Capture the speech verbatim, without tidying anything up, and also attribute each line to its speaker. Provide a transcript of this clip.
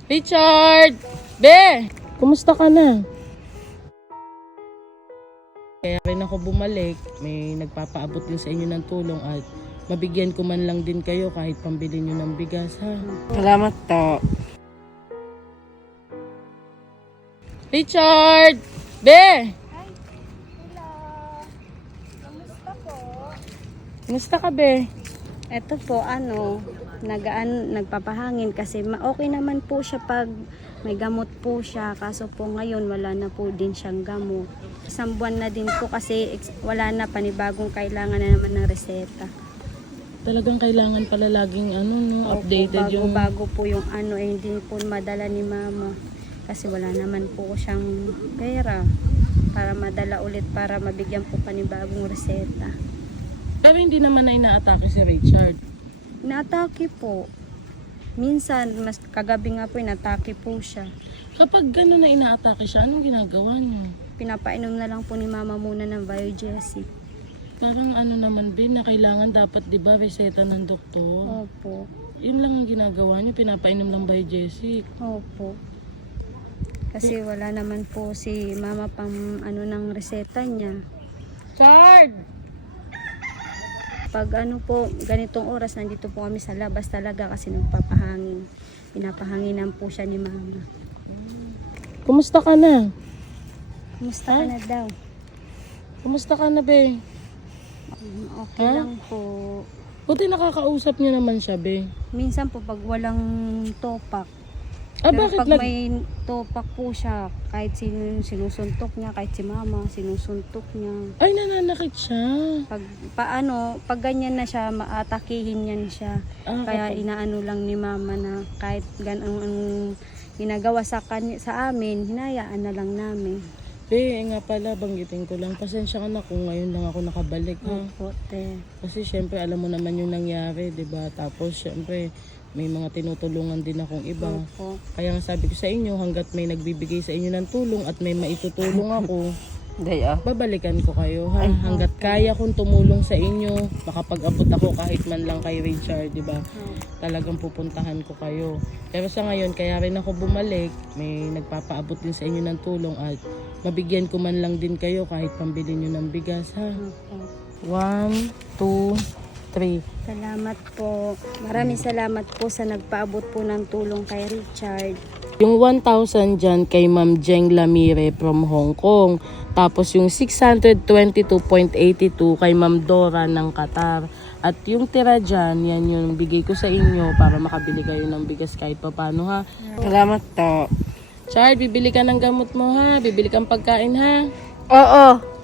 Speaker 1: Richard! Be! Kumusta ka na? Kaya rin ako bumalik. May nagpapaabot din sa inyo ng tulong at mabigyan ko man lang din kayo kahit pambili nyo ng bigas, ha?
Speaker 2: Salamat to.
Speaker 1: Richard! Be!
Speaker 3: Hi! Hello! Kamusta po?
Speaker 1: Kumusta ka, Be?
Speaker 3: Ito po, ano, nagaan, nagpapahangin kasi ma- okay naman po siya pag may gamot po siya. Kaso po ngayon wala na po din siyang gamot. Isang buwan na din po kasi ex- wala na, panibagong kailangan na naman ng reseta.
Speaker 1: Talagang kailangan pala laging ano, no, updated
Speaker 3: bago,
Speaker 1: yung...
Speaker 3: Bago po yung ano, eh, hindi po madala ni mama. Kasi wala naman po siyang pera para madala ulit para mabigyan po panibagong reseta.
Speaker 1: Pero hindi naman na inaatake si Richard.
Speaker 3: Inaatake po. Minsan, mas kagabi nga po, inatake po siya.
Speaker 1: Kapag gano'n na inaatake siya, anong ginagawa niyo?
Speaker 3: Pinapainom na lang po ni mama muna ng Biogesic.
Speaker 1: Parang ano naman, Bin, na kailangan dapat, di ba, reseta ng doktor.
Speaker 3: Opo.
Speaker 1: Yun lang ang ginagawa niyo, pinapainom lang Biogesic.
Speaker 3: Opo. Kasi wala naman po si mama pang ano ng reseta niya.
Speaker 1: Chard!
Speaker 3: Pag ano po, ganitong oras, nandito po kami sa labas talaga kasi nagpapahangin. Pinapahanginan po siya ni mama.
Speaker 1: Kumusta ka na?
Speaker 3: Kumusta ka na daw?
Speaker 1: Kumusta ka na, Be?
Speaker 3: Okay
Speaker 1: Ha?
Speaker 3: lang po.
Speaker 1: Buti nakakausap niyo naman siya, Be.
Speaker 3: Minsan po pag walang topak,
Speaker 1: Ah,
Speaker 3: pero
Speaker 1: bakit
Speaker 3: pag
Speaker 1: nag...
Speaker 3: may topak po siya, kahit sino sinusuntok niya, kahit si mama, sinusuntok niya.
Speaker 1: Ay, nananakit siya.
Speaker 3: Pag paano, pag ganyan na siya, maatakihin yan siya.
Speaker 1: Ah,
Speaker 3: Kaya
Speaker 1: kapag-
Speaker 3: inaano lang ni mama na kahit ganang ang ginagawa sa kanya, sa amin, hinayaan na lang namin.
Speaker 1: Be, nga pala, banggitin ko lang. Pasensya ka na kung ngayon lang ako nakabalik, ha?
Speaker 3: Opo, te.
Speaker 1: Kasi syempre, alam mo naman yung nangyari, di ba? Tapos, syempre, may mga tinutulungan din akong iba.
Speaker 3: Opo.
Speaker 1: Kaya nga sabi ko sa inyo, hanggat may nagbibigay sa inyo ng tulong at may maitutulong ako,
Speaker 2: Day ah.
Speaker 1: babalikan ko kayo, ha?
Speaker 3: Ay,
Speaker 1: Hanggat kaya kong tumulong sa inyo, makapag-abot ako kahit man lang kay Richard, di ba? Talagang pupuntahan ko kayo. Pero sa ngayon, kaya rin ako bumalik, may nagpapaabot din sa inyo ng tulong at mabigyan ko man lang din kayo kahit pambili nyo ng bigas, ha?
Speaker 3: Opo.
Speaker 1: One, two, three.
Speaker 3: Salamat po. Maraming salamat po sa nagpaabot po ng tulong kay Richard.
Speaker 1: Yung one thousand dyan kay Ma'am Jeng Lamire from Hong Kong. Tapos yung six hundred twenty-two point eight two kay Ma'am Dora ng Qatar. At yung tira dyan, yan yung bigay ko sa inyo para makabili kayo ng bigas kahit pa paano, ha?
Speaker 2: Salamat to.
Speaker 1: Chard, bibili ka ng gamot mo, ha? Bibili kang pagkain, ha?
Speaker 2: Oo.